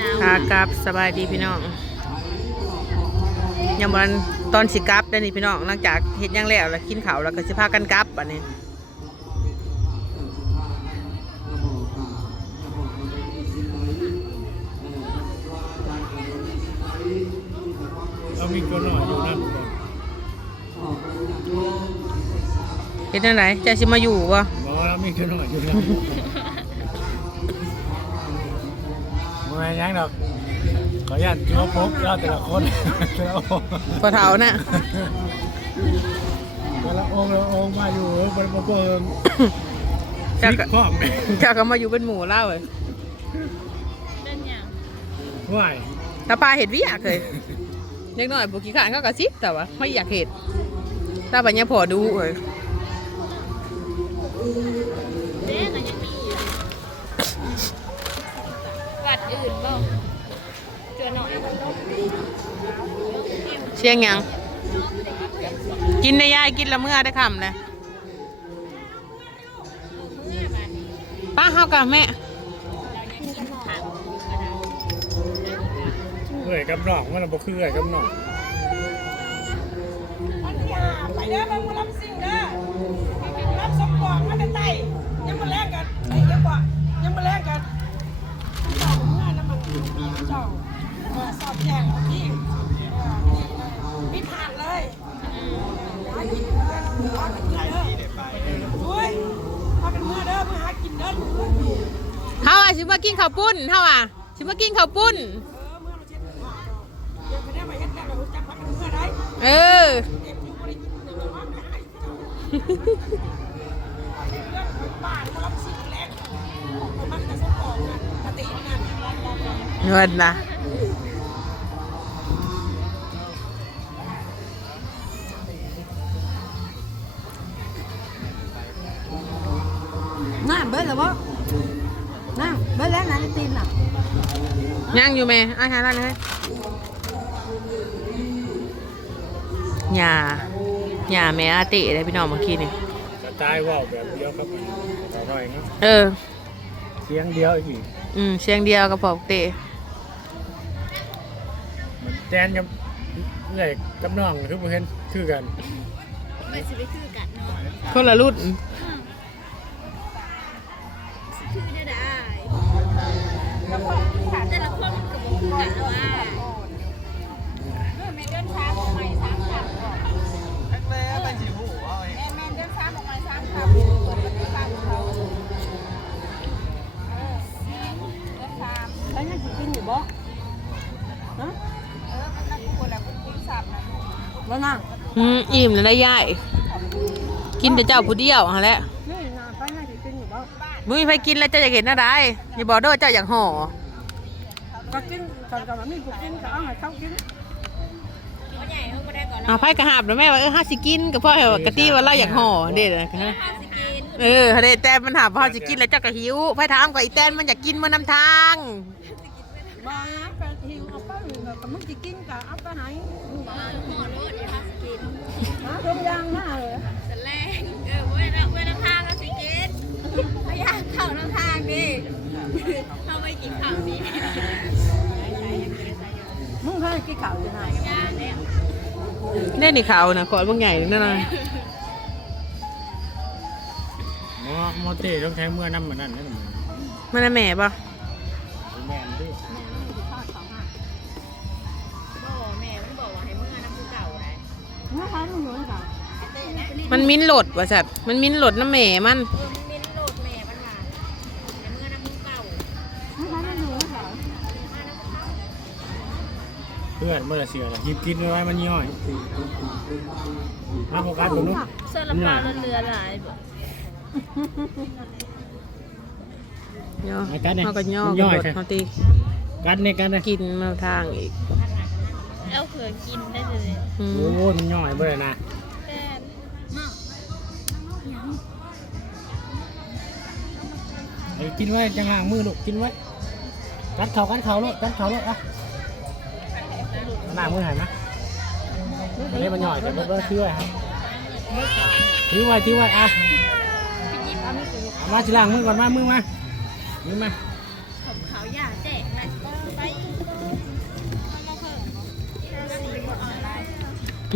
ดาวขากลับสบายดีพี่น้องยังวันตอนสิกลับได้อนี่พี่น้องหลังจากเฮ็ดหยังแล้วแล้วกินข้าวแล้วก็สิพากันกลับบัดนี้เรามีตัวหน่อยอยู่นั่นก่อนเฮ็ดจังไดจะสิมาอยู่บ่บอกว่าเรามีตัวหน่อยอยู่นั่น เมื่อยังดอก ขออนุญาตจัวพบเราแต่ละคนแต่ละองค์พอเฒ่าน่ะ แต่ละองค์แต่ละองค์มาอยู่บนบนเบิงเจ้าซิกก็พร้อมเจ้าก็มาอยู่เป็นหมู่เล่าเอ้ยเป็นอย่างไหวถ้าปลาเห็ดวิอยากเลยเล็กน้อยบุกี้ขานเขาก็ซิบแต่ว่าไม่อยากเห็ดถ้าปัญญาพอดูเอ้ย เด็กก็ยังมีอยู่วัด อื่นบ่เจอหน่อยเชียงยัง กินได้ยายกินละเมื่อได้คำเลยป้าเฮากับแม่เรายังกินผักอยู่อยกับน้องมันบ่คือเอ้ยกับน้องไปเด้อมาบุรับสิ่งเด้อรับสมปองมาแต่ไตยังมาแลกกันไอ้เดี๋ยวก่อนยังมาแลกกันเจ้าเมื่อน้ำมันเจ้าเออสอบแจงที่เออนี่เลยมิทานเลยหากินเด้อหากินเด้ออุ้ยพากันเมื่อเด้อมาหากินเด้อ เฮาอะ สิมากินข้าวปุ้นเท่าอะสิมากินข้าวปุ้น เออ เงินนะ ย่างอยู่ไหมอาหารอะไรเลยหย่าหย่าแม่อาติเลยพี่น้องเมื่อกี้นี่สไตล์ว่าวแบบเดียวครับอร่อยเนาะเออ เสียงเดียวอีกอืมเชียงเดียวกับปอกเตะมันแจนกับเอ้ยกับน้องคือบ่เห็นคือกันไปสิไปคือกันเนาะคนละรุ่น บ่นั่งอืมอิ่มแล้วได้ย่ายกินแต่เจ้าผู้เดียวฮะแหละนี่น่ะไปยังสิกินอยู่บ่มึงมีใครกินแล้วเจ้าอยากเห็นอะไรอย่าบอกเด้อว่าเจ้าอยากห่อก็กินตอนก็ว่ามีผู้กินก็เอาให้เขากินเขาใหญ่เขาก็ได้ก่อนเอาไพ่กระหับแล้วแม่ว่าเออห้าสิกินกับพ่อเหรอกะตี้ว่าเราอยากห่อเด็ดนะห้าสิกินเออเด็ดแต่มันถามว่าเขาสิกินแล้วเจ้าก็หิวไพ่ถามกับอีแตนมันอยากกินมันนำทางบ่ก็หิวเอาไปก็มึงสิกินก็เอาไปให้มึ ทุกอย่างมาเลยสแลงเออเว้ยแล้วเว้ยน้ำทางแล้วสิกินพยายามเข้าน้ำทางดิเข้าไปกินข้าวนี้มึงให้กินข้าวจังได๋ยาเนี่ยเล่นในเขานะขอดบางใหญ่นั่นนะหมอหมอเต้ต้องใช้เมื่อน้ำมันนั่นนี่มันมันน่ะแม่ปะ มึงให้มึงอยู่ค่ะเต้นะมันมิ้นโหลดว่ะสัตว์มันมิ้นโหลดน้ำแม่มันเออมันมินโหลดแม่มันมาให้เมื่อน้ำผู้เก่ามึงให้มึงอยู่ค่ะเพื่อนเมื่อเสือหยิบกินไว้มันย่อยมาโฟกัสตรงนู้นเสื้อละปลาเรือหลายบ่ย่อไอ้กัดเนี่ยเขาก็ย่อมันกย่ระอยโดดใช่เขาตีกัดเนี่ยกัดเนี่ยกินมาทางอีก เอาเผื่อกินได้เลยอืโอ้มโหมันย่อยเบ่เลยนะแฟนมากไอ้กินไว้จังห่างมือลูกกินไว้กัดเข่ากัดเข่าลูกกัดเข่าลูกอะหน้ามือหายไหมอันนี้มันย่อยแต่มันก็ถือไว้ครับถือไว้ถือไว้อะเอามาชิล่างมือก่อนมามือมามือมา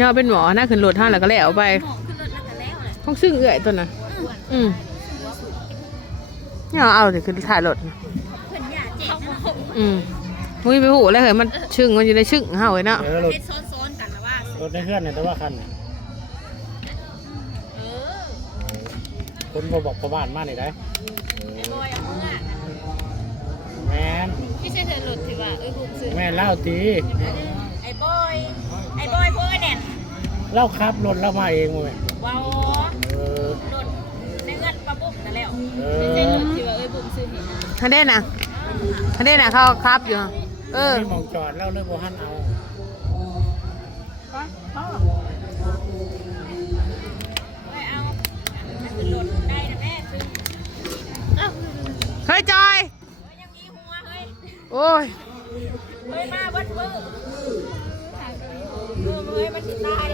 ย่อเป็นหมอน่าขึ้นรถเท่าแล้วก็แล้วไปหมอขึ้นรถแล้วก็แล้วแหละห้องซึ่งเอื่อยตัวน่ะ อืมย่อเอาสิขึ้นถ่ายรถน่ะเพิ่นอยากเจ็บนะอืมมุ้ยไปหูแล้วเหรอมันชึ่งมันอยู่ในชึ่งเฮาเลยเนาะเออรถเฮ็ดซ้อนๆกันแล้วว่ารถในเครื่องเนี่ยแต่ว่าคันเนี่ยเออคนบ่บอกประบ้านมานี่ได้ไอ้บอยเอาเมื่อแม่นพี่ใช่เธอรถที่ว่าเอ้ยบุกซื้อแม่นเล่าตีไอ้บอยไอ้บอยพวกไอ้แน่น เล่าครับรถเล่ามาเองมั้ยว้าวเออรถในเงินปลาบุกนั่นแล้วเอไม่อใช่รถที่ว่าเอ้ยบุกซื้อเห็นทันเด่นน่ะทันเด่นนะเขาครับอยู่ เออมองจอดเล่าเรื่องบ่หันเอาไม่เอาถ้าขึ้นรถได้นะแม่ซื้อเฮ้ยจอยเฮ้ยยังมีหัวเฮ้ยโอ้ยเฮ้ยมาวัดมือ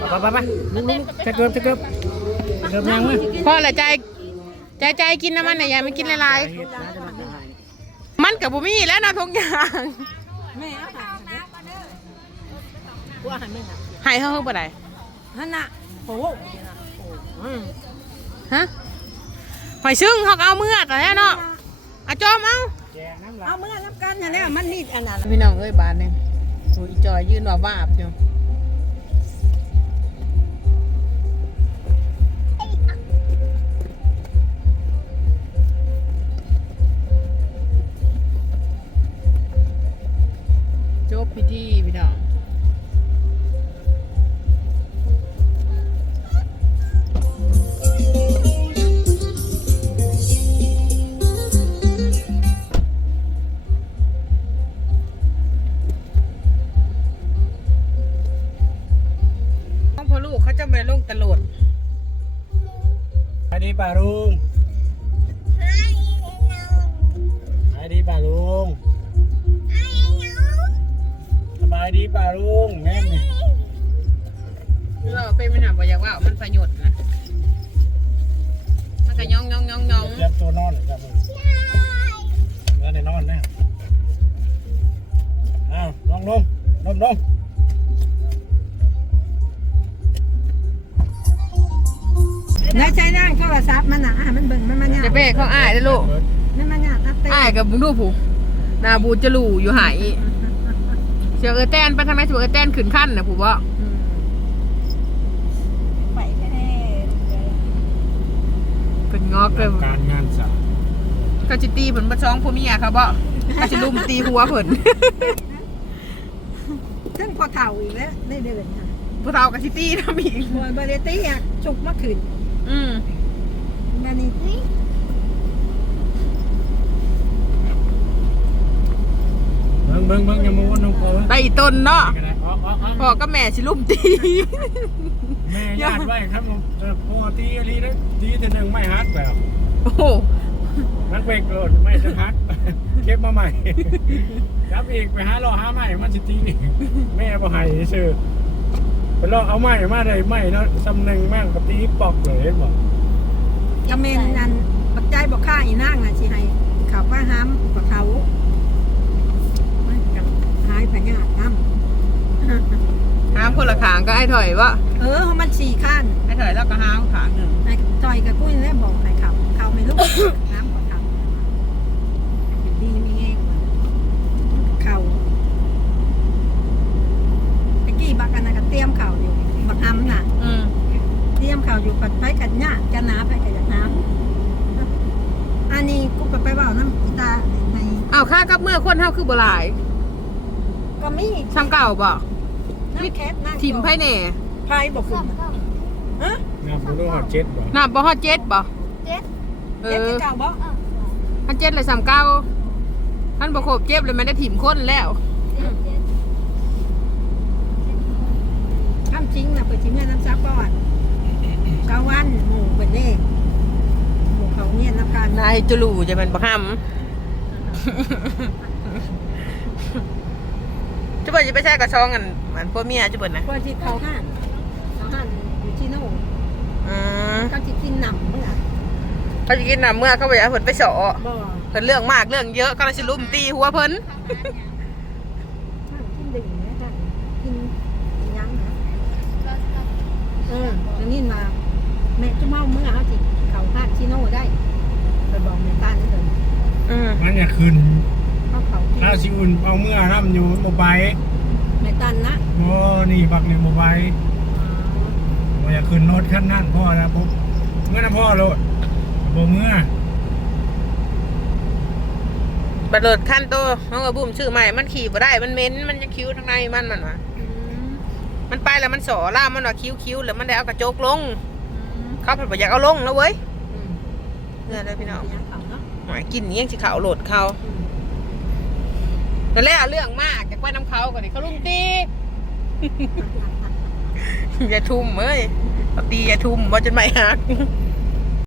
ไปไปไปลุกลุกจะเกิบจะเกิบจะเกิบยังมั้ยพ่อละใจใจใจกินน้ำมันน่ะอย่าไม่กินละลายมันกับบุมี่แล้วนะทุกอย่างแม่เอาหาน้ำมาเด้อกูอาหารแม่หายเขาเพิ่งไปไหนนั่นน่ะโอ้โหฮะหอยซึ่งเขาเอาเมื่อแต่แล้วเนาะอะจอมเอ้าเอาเมื่อน้ำกันน่ะแล้มันนี่อันนั้นพี่น้องเอ้ยบานเนี่ยโอ้ยจอยยืนว่าว่าบอยู่ พิธีพี่น้องน้องพอลูกเขาจะไปลงตลอดไปดีป่าลุงไปดีป่าลุงายดีป่าลุงแม่นี่เราเป็นปัญหาบ่อยากว่ามันประโยชน์นะมันก็ย่องย่องย่องย่องเตรียมตัวนอนครับมึงเงินในนอนนะอ้าวลงลงลงลงแล้วใช้นั่งโทรศัพท์มันน่ะอะมันเบิ่งมันมันยากจะเบ้เขาอ้ายได้อลูกมันมันยากอะเต้อ้ายกับบุงดูผู้หนาบูจะหลู่อยู่หาย เสือเออแตนไปทำไมเสือเออแตนขึ้นขั้นนะผู้ว่าอืมไปแค่เป็นงอกเลยการงานสาวก็จิตีผลประช้องผู้เมียเขาบ่ก็จะลุมตีหัวเพิ่นซึ่งพอเข่าอีกแล้วได้เดินค่ะผู้เฒ่ากับจิตีทำอีกบอยบริตี้อะจุกมาขึ้นอืมมานี่เบิ้งเบิ้งเบิ้งอย่ามัวน้องโก้ ไปอีต้นเนาะกันนะอ๋ออ๋ออ๋อพ่อกับแม่สิลุมตีแม่ญาติไว้ครับผมเออพ่อตีอะไรนะตีทีหนึ่งไม่ฮักแบบโอ้โหนักเบรกโกรธไม่จะฮักเก็บมาใหม่ครับอีกไปหารอหาใหม่มันจะตีอีกแม่บ่ให้ซื่อไปรอเอาใหม่มาได้ใหม่เนาะสำเนึงแม่งก็ตีปอกเลยเห็นบอกกระเมนนั่นปักใจบอกข้าอีนางน่ะสิให้ข่าวว่าห้ามกับเขามันก็หายพญาติน้ำห้ามคนละขางก็ไอ้ถอยวะเออเพราะมันสี่ขั้นไอ้ถอยแล้วก็ห้ามขางหนึ่งไอ้จอยกับกุ้ยแล้วบอกให้เขาเขาไม่รู้ น้ำกว่าเขาดีมีแห้งเขาตะกี้บักอันนั้นก็เตรียมเข่าอยู่บักอำน่ะ อืมเตรียมเข่าอยู่ปัดไปกันหน้ากันหนาไปกันจากน้ำอันนี้กูก็ไปเว่าน้ำกีตาร์ในอ้าวค่ากับเมื่อคนเท่าคือบ่หลาย ก็มีซ้ำเก่าบ่น้ำแคทน้ำถิ่มไพ่แหน่ไพ่บอกคุณฮะงานผู้รู้หอดเจ็ดบอกนับบ่ฮอดเจ็ดบ่เจ็ดเอเจ็ดอเก่าบ่ท่านเจ็ดเลยซ้ำเก่าท่านบ่ครบเจ็บเลยมันได้ถิ่มคนแล้วข้ามจริงนะเปิดชิ้นเงินน้ำซักก่อนเก้าวันหมู่เป็นเด้หมู่เขาเนี่ยน้ำกันนายจุลูจะเป็นบักหำ จุบนจะไปใช้กระชองกันเหมือนพวกเมียจุบนนะพอที่เขาห้านเขาห้านอยู่ที่โน่นอืมเขาจะกินหนำเมื่อเขาจะกินน้ำเมื่อเขาไปเอาเพิ่นไปเสาะบ่เพิ่นเรื่องมากเรื่องเยอะก็เลยสิลุมตีหัวเพิ่นห้านกินดื่มนะท่านกินกินยังนะเออแล้วนี่มาแม่จะเมาเมื่อเอาสิเขาฮาดชิโน่ได้ไปบอกแม่ตานี่เลยอืมมันอย่าขึ้น เขาเขาที่ถ้าสิอุ่นเอาเมื่อน้ำอยู่โมบายแม่ตันนะโอ้นี่บักนี่โมบายบ่อย่าขึ้นรถขั้นนั่นพ่อนะปุ๊บเมื่อนะพ่อโลดบ่เมื่อบัดโดดขั้นโตน้องกระบุ้มชื่อใหม่ มันขี่บ่ได้ มันเหม็น มันจะคิ้วทางในมันมันวะมันไปแล้วมันสอล่ามมันว่าคิ้วคิ้วแล้วมันได้เอากระจกลง เขาเพิ่นบ่อยากเอาลงแล้วเว้ยเนี่ยเลยพี่น้องยังเขาเนาะหอยกินนี่ยังสิเขาโหลดเขา ตอนแรกเรื่องมากจากว่าน้ำเขาก่อนดิเขาลุงตีอย่าทุ่มเอ้ยตีอย่าทุ่มว่าจนไม่หัก